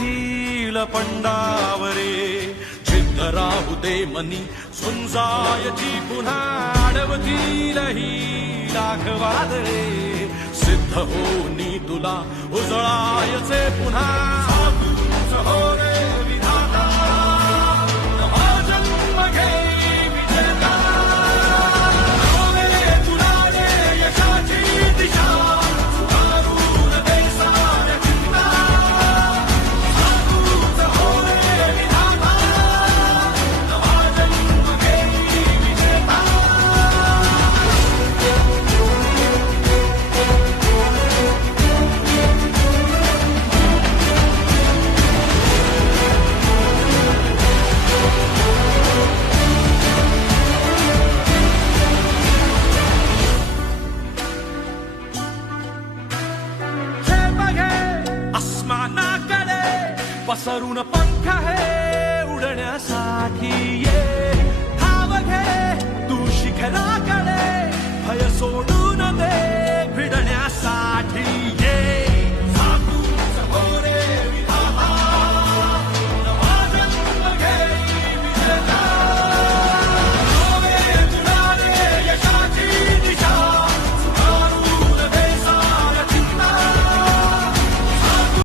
hill पंडावरे जिद्द राहू दे मनी झुंजायची पुन्हा अडवतील ही लाखवादळे सिद्ध होनी तुला उजळायचे पुन्हा साधूच हो रे विधाता नवा जन्म घेई विजेता रे तुला रे यशाची दिशा सुधारून दे साऱ्या चिंता साधूच हो रे विधाता नवा जन्म घेई विजेता आसमानाकडे पसरून पंख आहे उडण्यासाठी ये